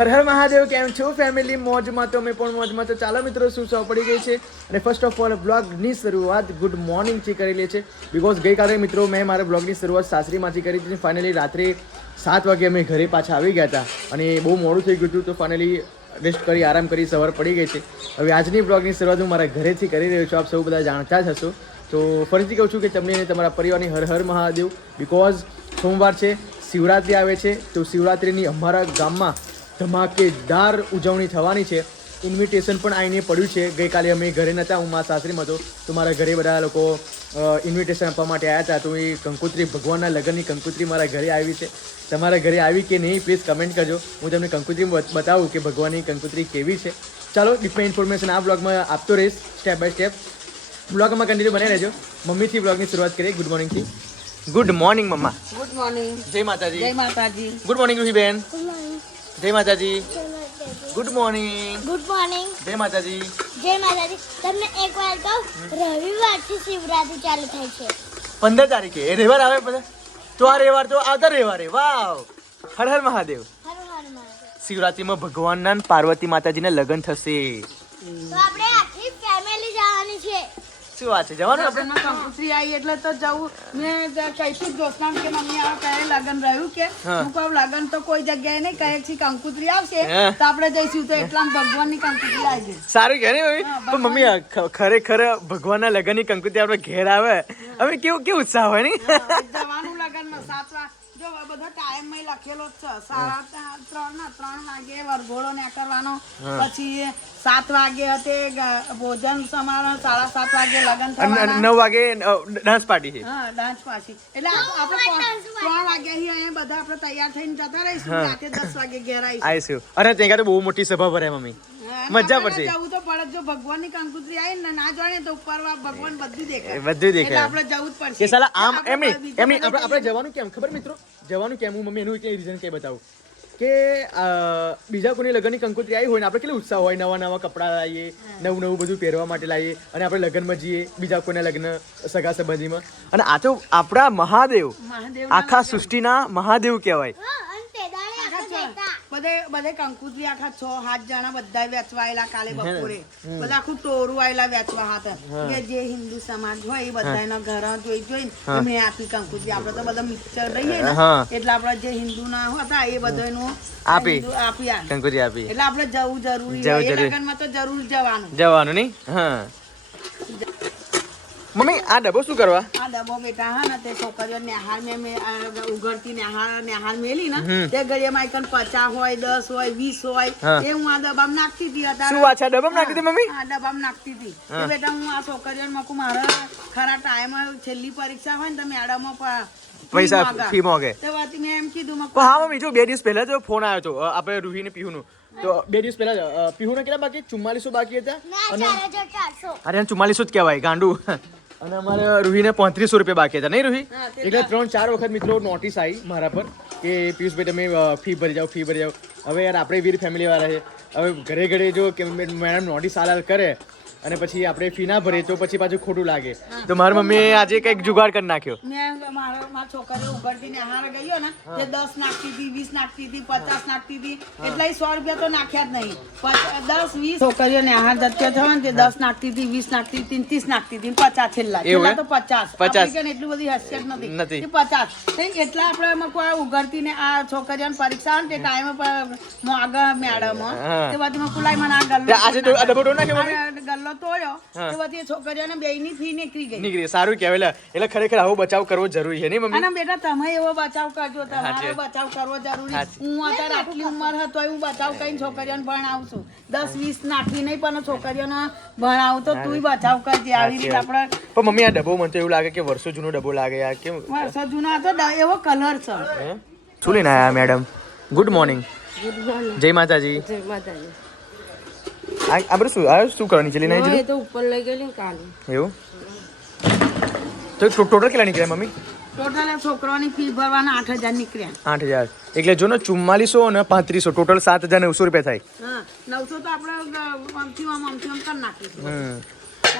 હર હર મહાદેવ, કેમ છો? ફેમિલી મોજમાં તો અમે પણ મોજમાં તો ચાલો મિત્રો, શું સૌ પડી ગઈ છે? અને ફર્સ્ટ ઓફ ઓલ બ્લોગની શરૂઆત ગુડ મોર્નિંગથી કરેલી છે. બિકોઝ ગઈકાલે મિત્રો મેં મારા બ્લોગની શરૂઆત સાસરીમાંથી કરી હતી ફાઇનલી રાત્રે સાત વાગે અમે ઘરે પાછા આવી ગયા હતા. અને બહુ મોડું થઈ ગયું હતું, તો ફાઇનલી રેસ્ટ કરી, આરામ કરી, સવાર પડી ગઈ છે. હવે આજની બ્લોગની શરૂઆત હું મારા ઘરેથી કરી રહ્યો છું, આપ સૌ બધા જાણતા જ હશો. તો ફરીથી કહું છું કે તમને અને તમારા પરિવારની હર હર મહાદેવ બિકોઝ સોમવાર છે, શિવરાત્રિ આવે છે, તો શિવરાત્રિની અમારા ગામમાં ધમાકેદાર ઉજવણી થવાની છે. ઇન્વિટેશન પણ આવીને પડ્યું છે. ગઈકાલે અમે ઘરે નહોતા હું મારા સાસરીમાં હતો. તો મારા ઘરે બધા લોકો ઇન્વિટેશન આપવા માટે આવ્યા હતા. તો એ કંકોત્રી ભગવાનના લગ્નની કંકોત્રી મારા ઘરે આવી છે. તમારા ઘરે આવી કે નહીં પ્લીઝ કમેન્ટ કરજો. હું તમને કંકુત્રી બત- બતાવું કે ભગવાનની કંકુત્રી કેવી છે. ચાલો ડિફરન્ટ ઇન્ફોર્મેશન આ બ્લોગમાં આપતો રહીશ સ્ટેપ બાય સ્ટેપ બ્લોગમાં કન્ટિન્યુ બનાવી રહેજો. મમ્મીથી બ્લોગની શરૂઆત કરીએ. ગુડ મોર્નિંગથી ગુડ મોર્નિંગ મમ્મા ગુડ મોર્નિંગ જય માતાજી. જય માતાજી. ગુડ મોર્નિંગ રૂહીબેન જય માતાજી. ગુડ મોર્નિંગ ગુડ મોર્નિંગ જય માતાજી. જય માતાજી. તમને એક વાર કહું રવિવારથી શિવરાત્રી ચાલુ થાય છે. પંદર તારીખે. એ રવિવાર આવે બધા તો આ રવિવાર તો આવતા રવિવારે. વાવ હર હર મહાદેવ. શિવરાત્રિમાં ભગવાનના પાર્વતી માતાજીના લગ્ન થશે. તો આપણે આખી ફેમિલી જવાની છે શું વાત છે. જવાનું આપણે લગ્નમાં આવી એટલે તો જવું. મેં કહીશું દોસ્તાન કે મમ્મી આ કયા લગન રહ્યું કે? હા. કહું લગન તો કોઈ જગ્યાએ નહીં કહે છે કંકુત્રી આવશે તો આપણે જઈશું તો એટલા ભગવાનની કંકુત્રી આવી સારું કહે ને મમ્મી? પણ મમ્મી ખરેખર ભગવાનના લગનની કંકુત્રી આપણે ઘેર આવે હવે કેવું કેવું ઉત્સાહ હોય નહીં? જવાનું લગ્નમાં સાત વાગ જો બધો ટાઈમમાં લખેલો જ છે. સાડા ત્રણ ના ત્રણ વાગે વરઘોડો ને કરવાનો પછી સાત વાગે હતે ભોજન સમારોહ સાડા સાત વાગે લગન નવ વાગે ડાન્સ પાર્ટી છે. હા ડાન્સ પાછી એટલે આપ- આપણે ત્રણ ત્રણ વાગ્યા અહીં અહીંયા બધા આપણે તૈયાર થઈને જતા રહીશું. રાતે દસ વાગે ઘેર આવીશું. અરે ત્યાં તો બહુ મોટી સભા ભરે મમ્મી. હા, મજા પડશે. જવું તો પડે જો ભગવાનની કંકુતરી આવી ને ના જોડે તો ઉપર ભગવાન બધું દેખાય. બધું એટલે દેખાય આપણે જવું જ પડશે. કે સાલા આમ એમ નહીં એમ નહીં આપણે આપણે જવાનું કેમ? ખબર મિત્રો? જવાનું કેમ? હું મમ્મી એનું કઈ રીઝન કઈ બતાવું. કે બીજા કોઈની લગ્નની કંકોત્રી આવી હોય ને આપણે કેટલો ઉત્સાહ હોય નવા નવા કપડાં લાવીએ નવું નવું બધું પહેરવા માટે લાવીએ અને આપણે લગ્નમાં જઈએ બીજા કોઈના લગ્ન સગા સંબંધીમાં. અને આ તો આપણા મહાદેવ. આખા સૃષ્ટિના મહાદેવ કહેવાય. બધે બધે કંકુતરી આખા છ સાત જણા બધા વેચવા કાલે બપોરે. બધા આખું ટોરું આયેલા વેચવા હાથ. કે જે હિન્દુ સમાજ હોય એ બધાના ઘર જોઈ જોઈને અમે આપી કંકુતરી આપડે તો બધા મિક્સર રહીએ ને એટલે આપણે જે હિન્દુ ના હતા એ બધાનું આપી. આપી આ. આપી. એટલે આપડે જવું જરૂરી હોય. એ તો જરૂર જવાનું. જવાનું નહીં? હા. મમ્મી આ ડબ્બો શું કરવા? આ ડબ્બો બેટા હા ને તે છોકરીઓ નેહાર મે મેં આ ઉઘડતી નેહાર નેહાર મેલી ને તે ઘડીએ માં એકન પચાસ હોય 10 હોય 20 હોય એ હું આ ડબ્બામાં નાખતી હતી અત્યારે. શું વાત છે? આ ડબ્બામાં નાખી હતી મમ્મી? હા ડબ્બામાં નાખતી હતી. તો બેટા હું આ છોકરીઓને મકુ મારા ખરા ટાઈમ છેલ્લી પરીક્ષા હોય ને તો મેડમો પૈસા ફી મોગે. તો વાતી મેં એમ કીધું મકુ હા મમ્મી જો બે દિવસ પહેલા જો ફોન આવ્યો હતો અ, આપણે રૂહી ને પીહુનું. તો બે દિવસ પહેલા પીહુ ને કેટલા બાકી? ચુમ્માલીસો બાકી હતા? અને અરે ચુમ્માલીસો જ કહેવાય ગાંડુ. અને અમારે રૂહીને પાંત્રીસો રૂપિયા બાકી હતા. નહીં રૂહી? એટલે ત્રણ ચાર વખત મિત્રો નોટિસ આવી મારા પર કે પિયુષભાઈ તમે ફી ભરી જાઓ ફી ભરી જાઓ. હવે યાર આપણે વીર ફેમિલી વાળા છે. હવે ઘરે ઘરે જો કે મેડમ નોટિસ આલાલ હાલ કરે અને પછી આપણે ફી ના ભરીએ તો પછી પાછું ખોટું લાગે. તો મારી મમ્મીએ આજે કંઈક જુગાડ કરી નાખ્યો. મેં મારો મારા છોકરીઓ ઉઘડતી નેહાર ગયો ને તે દસ નાખતી હતી વીસ નાખતી હતી પચાસ નાખતી હતી એટલે સો રૂપિયા તો નાખ્યા જ નહીં. દસ વીસ છોકરીઓ નેહાર જતી થવા ને તે દસ નાખતી હતી વીસ નાખતી હતી ત્રીસ નાખતી હતી પચાસ છેલ્લા. છેલ્લા તો પચાસ. પચાસ. એટલી બધી હસિયત નથી. પચાસ. એટલા આપણે એમાં કોઈ ઉઘડતી ને આ છોકરીઓને પરીક્ષા ને તે ટાઈમે પર આગળ મેડમ. તે બધી કુલાઈ મને આ ગલ્લો ગલ્લો આજે તો આ ડબ્બો તોડ નાખ્યો મમ્મી? આ ગલ્લો તોડ્યો તો બધી છોકરીઓને બેયની ફી નીકળી ગઈ. નીકળી સારું કહેવાય એટલે ખરેખર આવો બચાવ કરવો જરૂરી છે નહીં મમ્મી? અને બેટા તમે એવો બચાવ કરજો તમારે બચાવ કરવો જરૂરી. હું અત્યારે આટલી ઉંમર હતો હું બચાવ કરીને છોકરીઓને ભણાવું છું દસ વીસ નાખી નહીં પણ છોકરીઓને ભણાવું તો તુંય બચાવ કરજે. આવી રીતે આપણે પણ મમ્મી આ ડબ્બો મને તો એવું લાગે કે વર્ષો જૂનો ડબ્બો લાગે યાર કેમ? વર્ષો જૂનો હતો એવો કલર છે? શું લઈને આયા મેડમ? Good morning. જય માતાજી. જય માતાજી. આ શું આ શું કરવાની છે? લઈને આવી એ તો ઉપર લઈ ગયેલી ને કાલે. એવું? તો ટોટલ કેટલા નીકળ્યા મમ્મી? ટોટલ છોકરાઓની ફી ભરવાના આઠ હજાર નીકળ્યા. આઠ હજાર. એટલે જો ને ચુમ્માલીસો અને પાંત્રીસો. ટોટલ સાત હજાર નવસો રૂપિયા થાય. નવસો તો આપણે અમથી આમ કરી નાખીશું.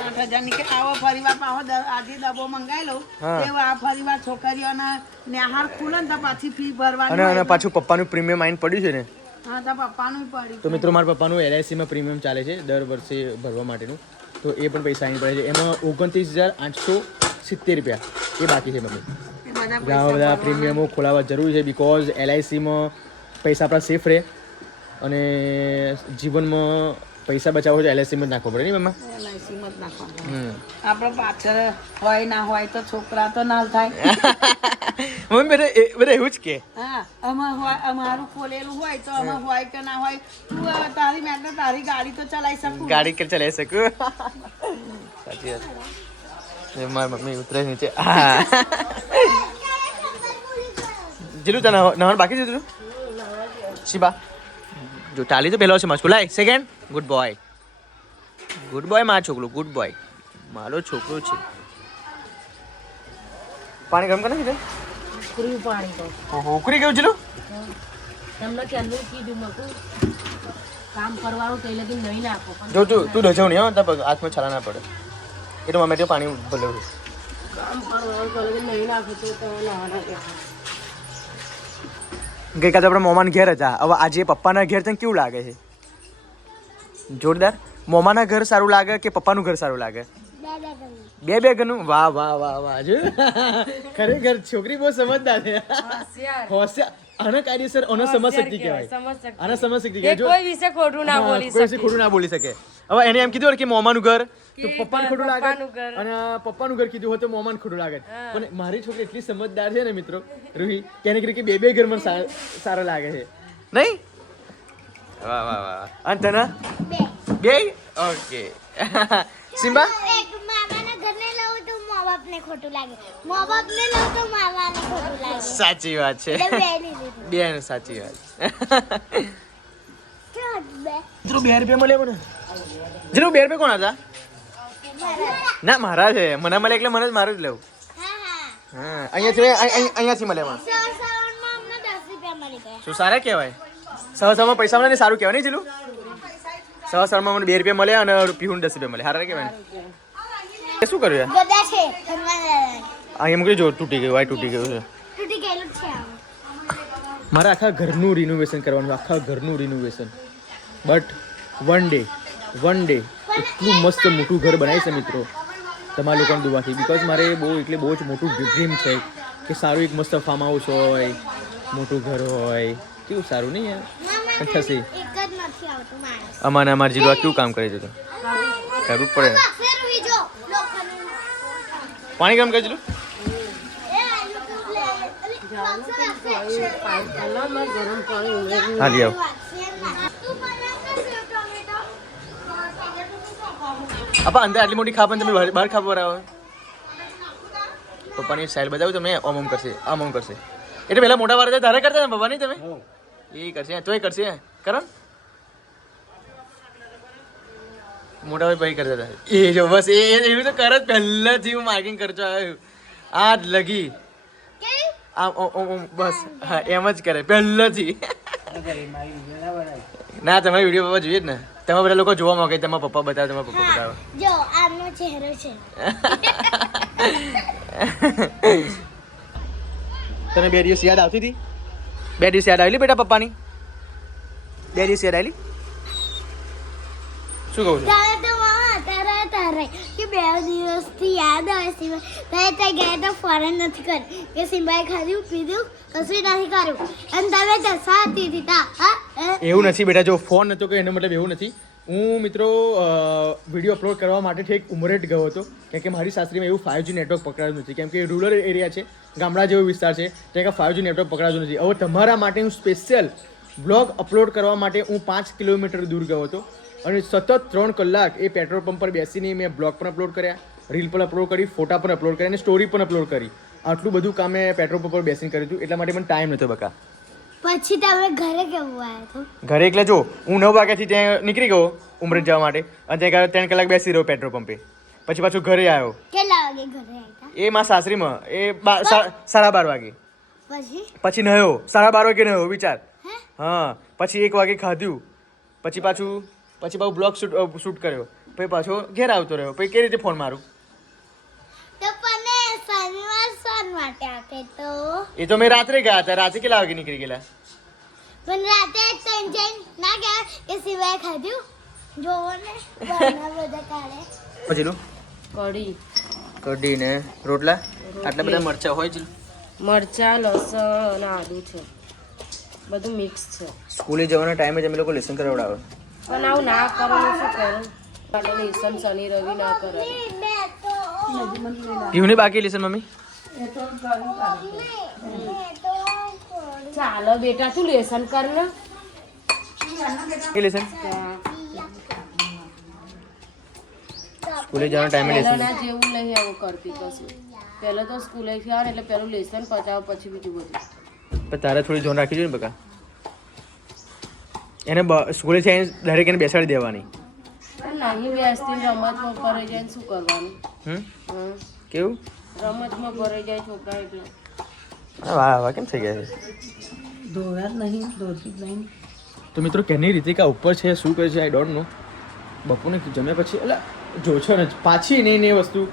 આઠ હજાર નીકળે આવો ફરીવાર પાછો દ- આજે ડબ્બો મંગાવી લઉં. આ ફરીવાર છોકરીઓને નેહાર ખુલે ને તો પાછી ફી ભરવાની અને. પાછું પપ્પાનું પ્રીમિયમ આઈન પડ્યું છે ને. તો મિત્રો મારા પપ્પાનું એલઆઈસીમાં પ્રીમિયમ ચાલે છે દર વર્ષે ભરવા માટેનું. તો એ પણ પૈસા અહીં પડે છે. એમાં ઓગણત્રીસ હજાર આઠસો સિત્તેર રૂપિયા એ બાકી છે મમ્મી બધા ઘણા બધા પ્રીમિયમો ખોલાવવા જરૂરી છે બિકોઝ એલઆઈસીમાં પૈસા આપણા સેફ રહે અને જીવનમાં પૈસા બચાવો તો એલઆઈસીમાં જ નાખવો પડે નહીં મમ્મા LIC માં જ નાખવાનું. હમ. આપણે પાછળ હોય ના હોય તો છોકરા તો ના થાય. મમ્મી બધા બધા એવું જ કે. હા અમાર હોય અમારું ખોલેલું હોય તો અમાર હોય કે ના હોય તું તારી તો તારી ગાડી તો ચલાવી શકું. ગાડી કે ચલાવી શકું? સાચી વાત. એ મારી મમ્મી ઉતરે નીચે. હા. જીલું તને નહાણ બાકી છે જીલું? શિબા જો ટાલી તો પહેલો છે મસ્કુલાય second good boy good boy મારો છોકરું ગુડ બોય મારો છોકરો છે. પાણી ગરમ કરે છે ઉકરી પાણી તો. ગયું એમને ક્યારનું કીધું મકું કામ કરવાનું તો એ લગી નહીં નાખો જો તું તું ડજો નહીં હો હાથમાં છાલા ના પડે. એ તો મમ્મી પાણી ભલે કામ કરવાનું તો લગી નહીં નાખો તો તો ગઈકાલે આપણે મોમાના ઘેર હતા. હવે આજે પપ્પાના ઘેર તને કેવું લાગે છે? જોરદાર. મોમાના ઘર સારું લાગે કે પપ્પાનું ઘર સારું લાગે? બે બે ઘરનું વાહ વાહ વાહ વાહ જો ખરેખર છોકરી બહુ સમજદાર છે. હોશિયાર. આના કાયદેસર આનો સમજ શક્તિ કહેવાય આના સમજ શક્તિ કહેવાય. કોઈ વિશે ખોટું ના બોલી શકે. કોઈ ખોટું ના બોલી શકે. હવે એને એમ કીધું કે મોમાનું ઘર તો પપ્પાનું ખોટું લાગે. અને પપ્પાનું ઘર કીધું હોય તો મોમાન ખોટું લાગે. પણ મારી છોકરી એટલી સમજદાર છે ને મિત્રો રૂહી એને કીધું કે બે બે ઘર મને સારા લાગે છે. નહીં? વાહ વાહ વાહ. અને તને? બે? ઓકે. સિમ્બા? એક મામાના ઘરને લઉં તો મા બાપને ખોટું લાગે. મા બાપને લઉં તો મામાને ખોટું લાગે. સાચી વાત છે. બેન સાચી વાત કેવું બે. જીરું બે રૂપિયા મળે મને. બે રૂપિયા કોણ હતા? ના મારા છે. મને મળે એટલે મને જ મારું જ લેવું. હા હા. હા અહીંયાથી અહીં- અહીં- અહીંયાથી મળે શું સારા કહેવાય? સવા સવામાં પૈસા મળે ને સારું કહેવાય નહીં જીલું? સવા સવામાં મને બે રૂપિયા મળે અને પીવું દસ રૂપિયા મળે સારા કે એ શું કર્યું યાર? ગદા છે અહીંયા મૂકી જો તૂટી ગયું આ તૂટી ગયું છે. મારે આખા ઘરનું રિનોવેશન કરવાનું આખા ઘરનું renovation but one day one day એટલું મસ્ત મોટું ઘર બનાવી છે મિત્રો તમારા લોકોની દુવાથી બિકોઝ મારે બહુ એટલે બહુ જ મોટું ડ્રીમ છે કે સારું એક મસ્ત ફાર્મ હાઉસ હોય મોટું ઘર હોય. કેવું સારું નહીં યાર? થશે. માણસ અમારે અમારે જીલો કેવું કામ કરી દીધું કરવું જ પડે. પાણી ગરમ કરી દીધું એ આ લોકો લે અલી, વાગશે, વાગશે. પહેલાં ગરમ પાણી ઉમેર્યું હા લઈ આવો? આપા અંદર આટલી મોટી અને તમે બહાર- ખાવા પર આવો પપ્પાની સાઈડ બતાવું તમે ઓમ ઓમ કરશે આમ ઓમ કરશે એટલે પેલા મોટા વાળા તારે કરતા ને પપ્પા નહીં તમે એ કરશે તોય કરશે કરો ને? મોટા ભાઈ કરતા હતા. એ જો બસ એ એ- એવું તો કર જ. પહેલાથી હું માર્કિંગ કરતો આવ્યો. આ જ લગી? આમ બસ. હા એમ જ કરે. પહેલાથી. ના તમારી વીડિયો પપ્પા જોઈએ જ ને. તમે બધા લોકો જોવા માંગે તમારા પપ્પા બતાવે તમારા પપ્પા બતાવે. જો આમનો ચહેરો છે. તને બે દિવસ યાદ આવતી હતી? બે દિવસ યાદ આવેલી બેટા પપ્પાની? બે દિવસ યાદ આવેલી? શું કહું તારે તો મામા તારે તારે. કે બે દિવસથી યાદ આવે સિવાય તારે ત્યાં ગયા તો ફોરન નથી કરી. કે સિમ્બાએ ખાધું પીધું કશું નથી કર્યું. અને તમે દસા હતી હતી તા હા? એવું નથી બેટા જો ફોન નતો કે એનો મતલબ એવું નથી. હું મિત્રો વીડિયો અપલોડ કરવા માટે ઠેક ઉમરેટ ગયો હતો. કેમ કે મારી સાસરીમાં એવું ફાઇવ જી નેટવર્ક પકડાયું નથી. કેમ કે રૂરલ એરિયા છે ગામડા જેવો વિસ્તાર છે ત્યાં ફાઇવ જી નેટવર્ક પકડાતું નથી. હવે તમારા માટે હું સ્પેશિયલ બ્લોગ અપલોડ કરવા માટે હું પાંચ કિલોમીટર દૂર ગયો હતો. અને સતત ત્રણ કલાક એ પેટ્રોલ પંપ પર બેસીને મેં બ્લોગ પણ અપલોડ કર્યા રીલ પણ અપલોડ કરી ફોટા પણ અપલોડ કર્યા અને સ્ટોરી પણ અપલોડ કરી. આટલું બધું કામ મેં પેટ્રોલ પંપ પર બેસીને કર્યું હતું એટલા માટે મને ટાઈમ નહોતો બકા. પછી તમે ઘરે કેવું આવ્યા ઘરે એકલા જો હું નવ વાગ્યાથી ત્યાં નીકળી ગયો ઉમરેઠ જવા માટે અને ત્યાં ત્રણ કલાક બેસી રહ્યો પેટ્રોલ પંપે. પછી પાછું ઘરે આવ્યો. કેટલા વાગે ઘરે એ માં સાસરીમાં એ સાડા બાર વાગે. પછી? પછી નયો સાડા બાર વાગે નયો વિચાર. હા? પછી એક વાગે ખાધ્યું પછી પાછું પછી બહુ બ્લોગ શૂટ શૂટ કર્યો. પછી પાછો ઘેર આવતો રહ્યો. પછી કેવી રીતે ફોન મારું? એ તો. મેં રાત્રે ગયા હતા. રાત્રે કેટલા વાગે નીકળી ગયેલા? પણ રાતે ત્રણ જણ ના ગયા. કે સિવાય ખાધું? જોવો ને બધા કાઢે પછીનું કઢી. કઢી ને રોટલા? આટલા બધા મરચા હોય છે? મરચાં લસણ આદુ છે. બધું મિક્સ છે. સ્કૂલે જવાના ટાઈમે જ અમે લોકો લેસન કરાવડાવે પણ આવું ના કરવાનું શું કરું? માટે લેસન શનિ રવિ ના કરે બાકી લેસન મમ્મી? ચાલો બેટા તું લેસન કર ને. લેસન? સ્કૂલે જવાના ટાઈમે લેસન. પહેલાના જેવું નહીં આવું કરતી કશું. પહેલા તો સ્કૂલે થી આવે એટલે પેલું લેસન પચાવ પછી બીજું બધું. તારે થોડી જોન રાખી જોઈએ ને બકા. એને સ્કૂલે છે દરેક એને બેસાડી દેવાની. નાની બેસતી રમતમાં ભરાઈ જાય શું કરવાનું? હમ. કેવું? રમતમાં ભરાઈ જાય છોકરા એટલે. વાહ વાહ કેમ થઈ ગયા છે? જ નહીં ધોતી જ નહીં. તો મિત્રો કેની રીતિકા ઉપર છે શું કરે છે આઈ ડોન્ટ નો બપોરને જમ્યા પછી એટલે જો છો ને પાછી નહીં ને એ વસ્તુ.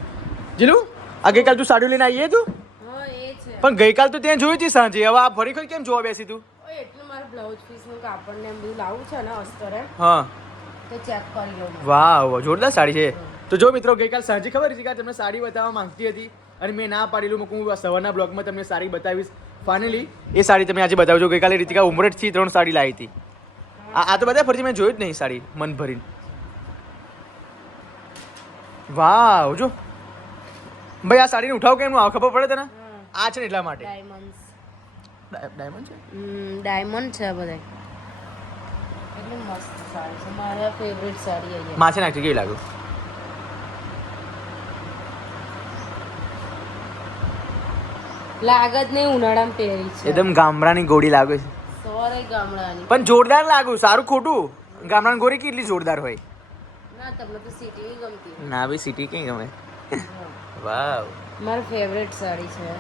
જીલું આ ગઈકાલ તું સાડી લઈને આવીએ તું? હા એ છે. પણ ગઈકાલ તો ત્યાં જોઈ હતી સાંજે હવે આ ફરી કેમ જોવા બેસી તું? મારે બ્લાઉઝ પીસનું કાપડ ને બધું લાવવું છે ને અસ્તરે હા. તો ચેક કરી લઉં વાહ જોરદાર સાડી છે. તો જો મિત્રો ગઈકાલ સાંજે ખબર છે કે તમને સાડી બતાવવા માંગતી હતી અને મેં ના પાડેલું મૂકું હું સવારના બ્લોગમાં તમને સાડી બતાવીશ. ફાઇનલી એ સાડી તમે આજે બતાવજો. ગઈકાલે રીતિકા ઉમરેઠથી ત્રણ સાડી લાવી હતી. આ તો બધા ફરજી મેં જોયું જ નહીં સાડી મન ભરીને. વાવ જો. ભાઈ આ સાડીને ઉઠાવ કેમ આવે ખબર પડે તને? આ છે ને એટલા માટે. ડાયમંડ છે? ડાયમંડ છે બધા એટલે મસ્ત સાડી છે. મારા ફેવરેટ સાડી અહીંયા માથે નાખી કેવી લાગ્યું લાગે જ નહીં ઉનાળામાં પહેરી છે. એકદમ ગામડાની ગોળી લાગે છે. સોરે ગામડાની. પણ જોરદાર લાગુ સારું ખોટું. ગામડાની ગોરી કેટલી જોરદાર હોય. ના તમને તો સિટી ગમતી ના બી સિટી કઈ ગમે? વાવ. મારી ફેવરેટ સાડી છે.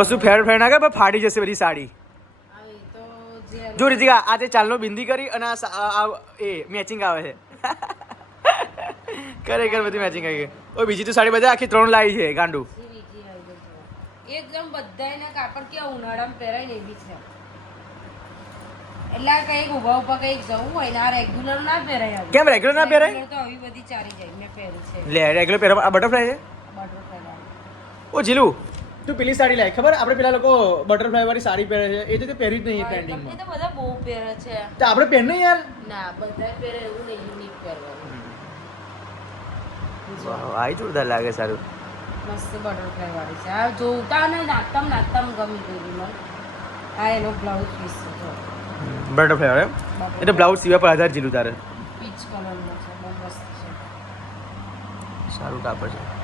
બસું ફેર ફેર ના કરે ફાડી જશે બધી સાડી. તો જે રીતિકા આજે ચાલનો બિંદી કરી અને આ એ મેચિંગ આવે છે. ખરેખર બધી મેચિંગ આવી ગઈ. ઓ બીજી તો સાડી બધા આખી ત્રણ લાવી છે ગાંડુ. એકદમ બધાયના કાપડ કેવા ઉનાળામાં પહેરાય ને એવી છે. એટલે આ કંઈક ઊભા કંઈક જવું હોય ને આ રેગ્યુલર ના પહેરાય કેમ રેગ્યુલર ના પહેરાય? તો આવી બધી ચાલી જાય મેં પહેરી છે. લે રેગ્યુલર પહેરવા આ બટરફ્લાય છે? બટરફ્લાય ઓ જીલું. તું પેલી સાડી લાય. ખબર? આપણે પેલા લોકો બટરફ્લાય વાળી સાડી પહેરે છે. એ તો તે પહેરી જ નહીં એ ટ્રેન્ડિંગમાં તો બધા બહુ પહેરે છે. તો આપણે પહેરને યાર? ના બધા પહેરે એવું નહીં યુનિક પહેરવાનું. આ જોરદાર લાગે સારું. મસ્ત બટરફ્લાય વાળી છે. આ જોતા ને નાખતા નાખતા ગમી ગઈ મને. આ એનો બ્લાઉઝ પીસ છે બટરફ્લાય વાળો એટલે બ્લાઉઝ સિવાય પર આધાર જીલું તારે. પીચ કલરનો છે બહુ મસ્ત છે. સારું કાપડ છે.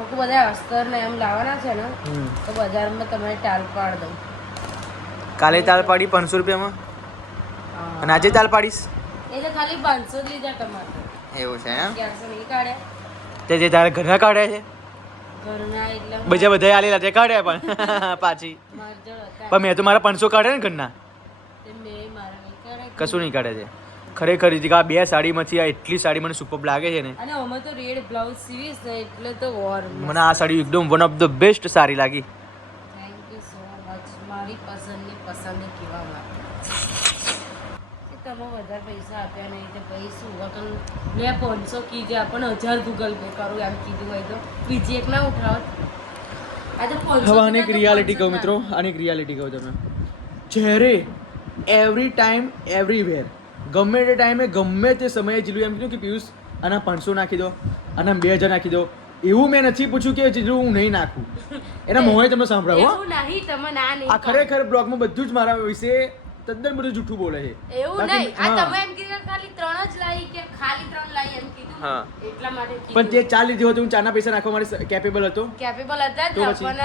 લોકો બધા અસ્તર ને એમ લાવવાના છે ને. તો બજારમાં તમારે ટાલ પાડ દઉં. કાલે તાલ પાડી પાંચસો રૂપિયામાં? અને આજે તાલ પાડીશ? એટલે ખાલી પાંચસો જ લીધા તમારે. એવું છે એમ? અગિયારસો નહીં કાઢ્યા તે જે તારા ઘરના કાઢ્યા છે? ઘરના એટલે બીજા બધા આલેલા તે કાઢ્યા પણ. પાછી. પણ મેં તો મારા પાંચસો કાઢ્યા ને ઘરના. કશું નહીં કાઢે છે. ખરેખર રીતિકા આ બે સાડીમાંથી આ એટલી સાડી મને સુપર લાગે છે ને. અને અમે તો રેડ બ્લાઉઝ સીવીશ ને એટલે તો ઓર મને આ સાડી એકદમ વન ઓફ ધ બેસ્ટ સારી લાગી. થેન્ક યુ સો મચ મારી પસંદની પસંદની કહેવા માટે કે તમે વધારે પૈસા આપ્યા નહીં તો ભાઈ શું વકલ મેં પાંચસો કીધા પણ હજાર ગૂગલ પે કરું એમ કીધું હોય તો. બીજી એક ના ઉઠાવત. આ તો 500 હવે અનેક એક રિયાલિટી કહું મિત્રો. અનેક રિયાલિટી કહું તમે જ્યારે એવરી ટાઈમ એવરીવેર ગમે તે ટાઈમે ગમે તે સમયે જીલું એમ કીધું કે પિયુષ આના પાંચસો નાખી દો આના બે હજાર નાખી દો. એવું મેં નથી પૂછ્યું કે જીલું હું નહીં નાખું. એના મોંએ તમે સાંભળાવો હો. એવું નહીં તમે ના આ ખરેખર બ્લોગમાં બધું જ મારા વિશે તદ્દન બધું જૂઠું બોલે છે. એવું નહીં. આ હા. તમે એમ કીધું ખાલી ત્રણ જ લાવી કે ખાલી ત્રણ લાવી એમ કીધું. હા. એટલા માટે પણ તે ચા લીધી હોત હું ચાના પૈસા નાખવા માટે કેપેબલ હતો? કેપેબલ હતા જ પણ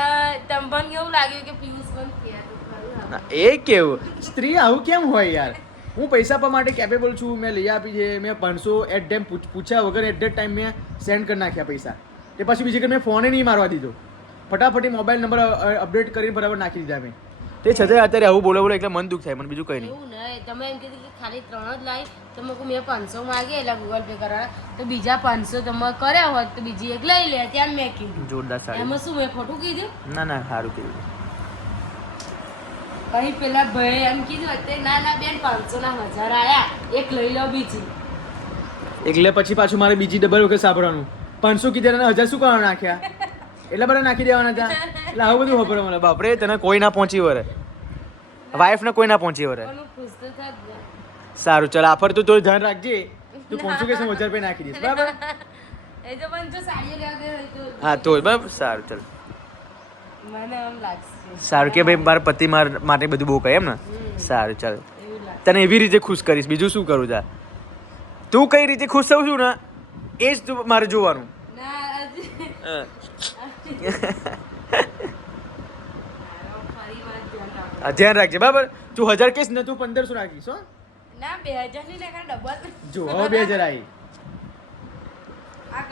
તમને એવું લાગ્યું કે પિયુષ પણ એ કેવું? સ્ત્રી આવું કેમ હોય યાર? હું પૈસા આપવા માટે કેપેબલ છું મેં લઈ આપી છે મેં પાંચસો એટ ટાઈમ પૂછ્યા વગર એટ ધેટ ટાઈમ મેં સેન્ડ કરી નાખ્યા પૈસા. તે પછી બીજી મેં ફોને નહીં મારવા દીધો. ફટાફટી મોબાઈલ નંબર અપડેટ કરીને બરાબર નાખી દીધા મેં. તે છતાં અત્યારે આવું બોલો બોલો એટલે મન દુઃખ થાય મને બીજું કંઈ નહીં. તમે એમ કીધું કે ખાલી ત્રણ જ લાવી તો મેં મેં પાંચસો માગે એટલે ગૂગલ પે કરવા. તો બીજા પાંચસો તમે કર્યા હોત તો બીજી એક લઈ લે ત્યાં મેં કીધું. જોરદાર એમાં શું મેં ખોટું કીધું? ના ના સારું કીધું. પછી પેલા ભાઈ એમ કીધું અત્યારે ના ના બેન પાંચસો ના હજાર આયા એક લઈ લો બીજી. એટલે પછી પાછું મારે બીજી ડબલ વખત સાંભળવાનું. પાંચસો કીધા ને હજાર શું કરવા નાખ્યા? એટલા બધા નાખી દેવાના હતા. એટલે આવું બધું ખબર મને. બાપરે તને કોઈ ના પહોંચી વરે વાઈફ ને કોઈ ના પહોંચી વરે સારું ચાલ આફર તું થોડું ધ્યાન રાખજે. તું પહોંચું કે હજાર રૂપિયા નાખી દઈશ. બરાબર? એ તો પણ જો સાડીઓ લેવા ગઈ હોય તો. હા તો બરાબર? સારું ચાલ. મને એમ લાગશે. સારું કે ભાઈ મારા પતિ માર માટે બધું બહુ કહે એમ ને? સારું ચાલ. તને એવી રીતે ખુશ કરીશ. બીજું શું કરું જા? તું કઈ રીતે ખુશ થઉં છું ને એ જ મારે જોવાનું. ધ્યાન રાખો રાખજે બરાબર? તું હજાર કહીશ ને તું પંદરસો રાખીશ હો. ના બે હજારની ડબલ. જો હવે બે હજાર આવી. આ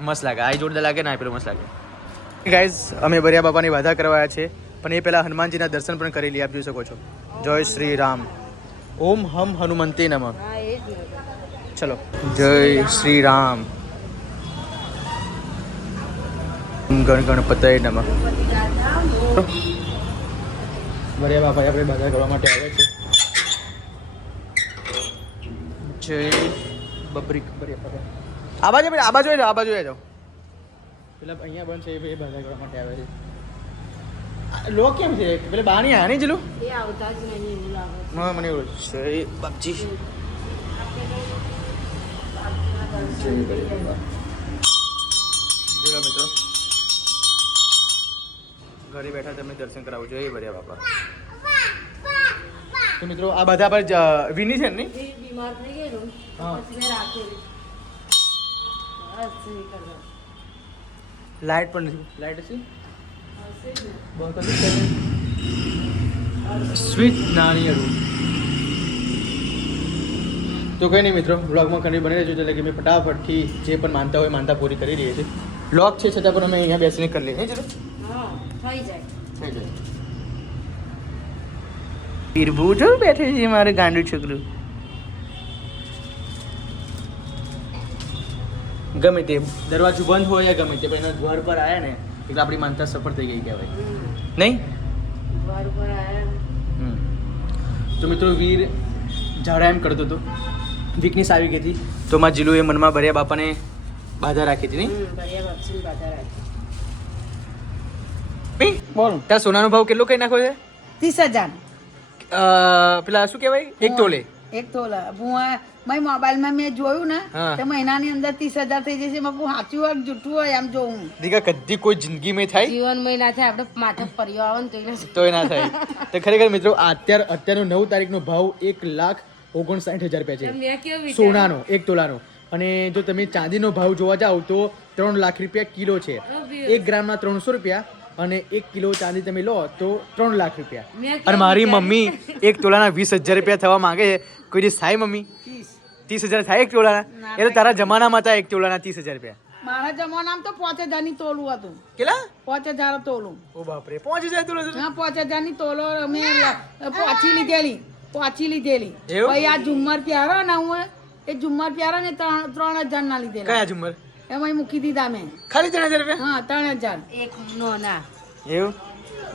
મસ્ત લાગે. આ જોરદાર લાગે ના પેલું મસ્ત લાગે. ગાઈઝ અમે ભર્યા બાપાની વાધા કરવાયા છે પણ એ પહેલાં હનુમાનજીના દર્શન પણ કરી લઈએ આપ જોઈ શકો છો. જય શ્રી રામ. ઓમ હમ હનુમંતે નમઃ. ચલો. જય શ્રી રામ. ગણ ગણપતય નમઃ. ભર્યા બાપા આપણે બાધા કરવા માટે આવે છે જય બબરી ભર્યા બાપા. આ બાજુ હોય આ બાજુ હોય જાઓ પેલા અહીંયા બંધ છે એ ભાઈ બાધા કરવા માટે આવે છે. આ લોક કેમ છે? પેલા બાની આ નહીં જેલું એ આવતા જ નહીં એવું લાગે હા મને એવું જય બાપજી જય ભર્યા બાપા જોડો મિત્રો. ઘરે બેઠા તમને દર્શન કરાવું જય ભર્યા બાપા. તો મિત્રો આ બધા પર જ- વિની છે ને નહીં? એ બીમાર થઈ ગયેલું. હા. પછી મેં રાખેલી. બસ એ કરવા લાઇટ પણ નથી. લાઇટ હશે? ને. બંધ સ્વીટ નાળિયેરું તો કંઈ નહીં મિત્રો બ્લોગમાં કંઈ બની રહેજો એટલે કે મેં ફટાફટથી જે પણ માનતા હોય માનતા પૂરી કરી રહી છે બ્લોગ છે છતાં પણ અમે અહીંયા બેસીને કરી લઈએ ચલો? થઈ જાય. થઈ જાય. પીરભું જો બેઠે છે મારે ગાંડું છોકરું. ગમે તે દરવાજો બંધ હોય યા ગમે તે પણ એના દ્વાર પર આવ્યા ને એટલે આપણી માનતા સફળ થઈ ગઈ કહેવાય. નહીં? દ્વાર પર આયા તો મિત્રો વીર ઝાડા એમ કરતો હતો. વીકનેસ આવી ગઈ હતી. તો માં એ મનમાં ભર્યા બાપાને બાધા રાખી હતી નહીં? બાધા રાખી. નહીં? બોલ. ત્યાં સોનાનો ભાવ કેટલો કઈ નાખ્યો છે? ત્રીસ હજાર. પેલા શું કહેવાય? એક તોલે એક તોલા હું મેં મોબાઈલમાં મેં જોયું ને તો મહિનાની અંદર ત્રીસ હજાર થઈ જશે મેં સાચું હોય જૂઠું હોય એમ જોઉં દીકા કદી કોઈ જિંદગીમાં થાય? જીવનમાં ના થાય આપણે માથે પરિયો આવે ને તો એના તો ના થાય. તો ખરેખર મિત્રો અત્યાર અત્યારનો નવ તારીખનો ભાવ એક લાખ ઓગણસાઠ હજાર રૂપિયા છે. મેં? સોનાનો એક તોલાનો. અને જો તમે ચાંદીનો ભાવ જોવા જાઓ તો ત્રણ લાખ રૂપિયા કિલો છે. એક ગ્રામના ત્રણસો રૂપિયા અને એક કિલો ચાંદી તમે લો તો ત્રણ લાખ રૂપિયા. અને મારી મમ્મી એક તોલાના વીસ હજાર રૂપિયા થવા માંગે છે. કોઈ દિવસ થાય મમ્મી? ત્રીસ. હજાર થાય એક તોલાના એ તો તારા જમાનામાં હતા એક તોલાના ત્રીસ હજાર રૂપિયા. મારા જમાનામાં તો પાંચ હજારની તોલું હતું. કેટલા? પાંચ હજાર તોલું. ઓ બાપરે પાંચ હજાર તોલા હા પાંચ હજારની તોલો અમે પાછી લીધેલી પાછી લીધેલી. ભાઈ આ ઝુમ્મર પ્યારો ને હું એ ઝુમ્મર પ્યારો ને ત્રણ ત્રણ હજાર ના લીધેલા. કયા ઝુમ્મર? એમાં મૂકી દીધા મેં. ખાલી ત્રણ હજાર રૂપિયા? હા ત્રણ હજાર. એક નો ના. એવું?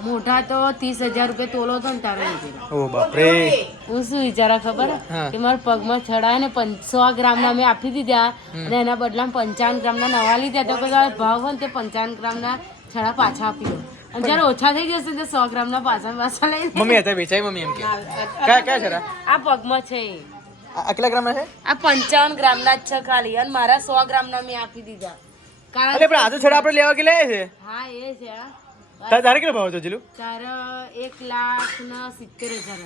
મોઢા તો ત્રીસ હજાર રૂપિયા તોલો હતો ને તારે. ઓ બાપરે. હું શું વિચારા ખબર? કે મારા પગમાં છડાય ને સો ગ્રામ ના મેં આપી દીધા અને એના બદલામાં પંચાવન ગ્રામના નવા લીધા. તો બધા ભાવ હોય ને તે પંચાવન ગ્રામના છડા પાછા આપી દો. અને જ્યારે ઓછા થઈ જશે તો સો ગ્રામના પાછા પાછા લઈ. મમ્મી હતા વેચાય મમ્મી એમ કે. કયા કયા છે આ પગમાં છે કેટલા ગ્રામ ના છે? આ પંચાવન ગ્રામના જ છે ખાલી. અને મારા સો ગ્રામના મેં આપી દીધા. કારણ પણ આ છડા આપણે લેવા કે લે છે? હા એ છે આ. તારે તારે કેટલો ભાવ હતો જીલુ તારા એક લાખ ને સિત્તેર હજાર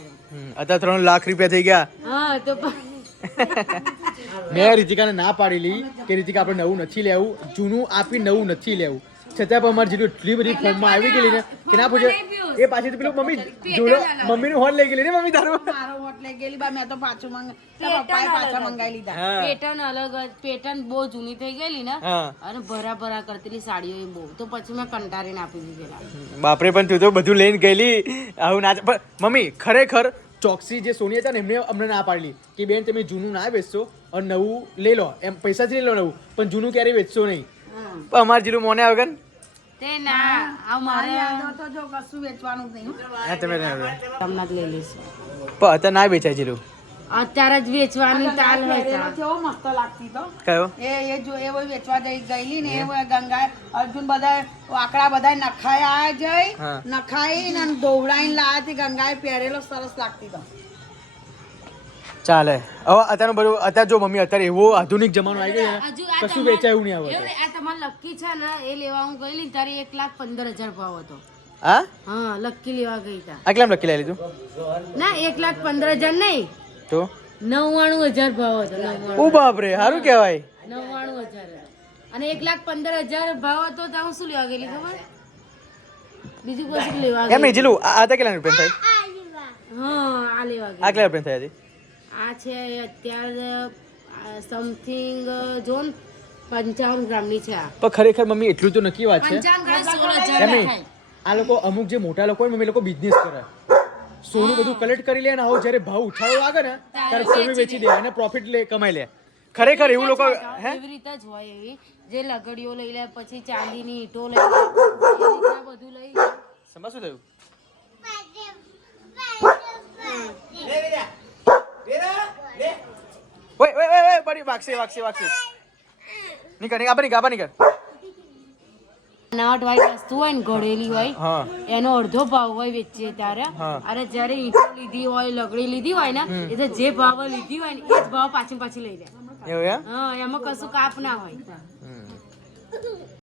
અત્યારે ત્રણ લાખ રૂપિયા થઈ ગયા. હા તો મેં રીતિકાને ના પાડેલી કે રીતિકા આપણે નવું નથી લેવું. જૂનું આપી નવું નથી લેવું. છતાં પણ અમારી જેટલી એટલી બધી ફોર્મમાં આવી ગયેલી ને કે ના પૂછે. એ પાછી પેલું મમ્મી જોડો મમ્મીનું હોટ લઈ ગયેલી ને મમ્મી તારું? મારો હોટ લઈ ગયેલી બા મેં તો પાછું મંગ પપ્પાએ પાછા મંગાવી લીધા. પેટર્ન અલગ જ પેટર્ન બહુ જૂની થઈ ગયેલી ને અને ભરા ભરા કરતેલી સાડીઓ એ બહુ. તો પછી મેં કંટાળીને આપી દીધેલા. બાપરે પણ તું તો બધું લઈને ગયેલી. આવું ના પણ મમ્મી ખરેખર ચોકસી જે સોની હતા ને એમને અમને ના પાડેલી કે બેન તમે જૂનું ના વેચશો અને નવું લઈ લો. એમ પૈસા જ લઈ લો નવું પણ જૂનું ક્યારેય વેચશો નહીં. અમારે જીરું મોને આવે પણ અત્યારે ના વેચાય જીરું? અત્યારે જ વેચવાની તાલ હોય કેવો મસ્ત લાગતી તો. કયો? એ એ જો એ વહી વેચવા જઈ ગયેલી ને એ વહી ગંગા અર્જુન બધા આકડા બધા નખાયા જઈ નખાઈ ને દોવડાઈને લાયા ગંગા ગંગાએ પહેરેલો સરસ લાગતી તો. ચાલે. હવે અત્યારનું બધું અત્યારે જો મમ્મી અત્યારે એવો આધુનિક જમાનો આવી ગયો ને કશું તમાર- વેચાયું નહીં આવે આ તમારે લક્કી છે ને એ લેવા હું ગયેલી લઈ તારે એક લાખ પંદર હજાર ભાવ હતો. હા? હા લક્કી લેવા ગઈ તા. આ કેટલામાં લખી લઈ લીધું? ના એક લાખ પંદર હજાર નહીં. તો? નવ્વાણું હજાર ભાવ હતો નવ્વાણું. બાપ બાપરે સારું કહેવાય. નવ્વાણું હજાર. અને એક લાખ પંદર હજાર ભાવ હતો તો હું શું લેવા ગયેલી ખબર? બીજું કશું લેવા એમ નહીં જીલું આ કેટલા રૂપિયા થાય? હા આ લેવા આ કેટલા રૂપિયા થયા હતી? આ છે અત્યારે સમથિંગ જોન પંચાવન ગ્રામની છે આ. પણ ખરેખર મમ્મી એટલું તો નક્કી વાત છે? એમ નહીં આ લોકો અમુક જે મોટા લોકો હોય ને મમ્મી એ લોકો બિઝનેસ કરે. સોનું બધું કલેક્ટ કરી લે ને આવો જ્યારે ભાવ ઉછાળો લાગે ને ત્યારે સોનું વેચી દે. અને પ્રોફિટ લે કમાઈ લે. ખરેખર એવું લોકો હે? એવી રીતે જ હોય એવી જે લગડીઓ લઈ લે પછી ચાંદીની ઈંટો લઈ લે એ રીતના બધું લઈ લે. સમજ શું થયું ઓય ઓય ઓય ઓય પડી વાગશે વાગશે વાગશે. નીકળ નીકળ આપણી ગાબા નીકળ બનાવટ વાળી વસ્તુ હોય ને ઘડેલી હોય એનો અડધો ભાવ હોય વેચીએ ત્યારે. અરે જ્યારે ઈંટો લીધી હોય લગડી લીધી હોય ને એટલે જે ભાવ લીધી હોય ને એ જ ભાવ પાછી પાછી લઈ લે. એવું એમ? હા એમાં કશું કાપ ના હોય.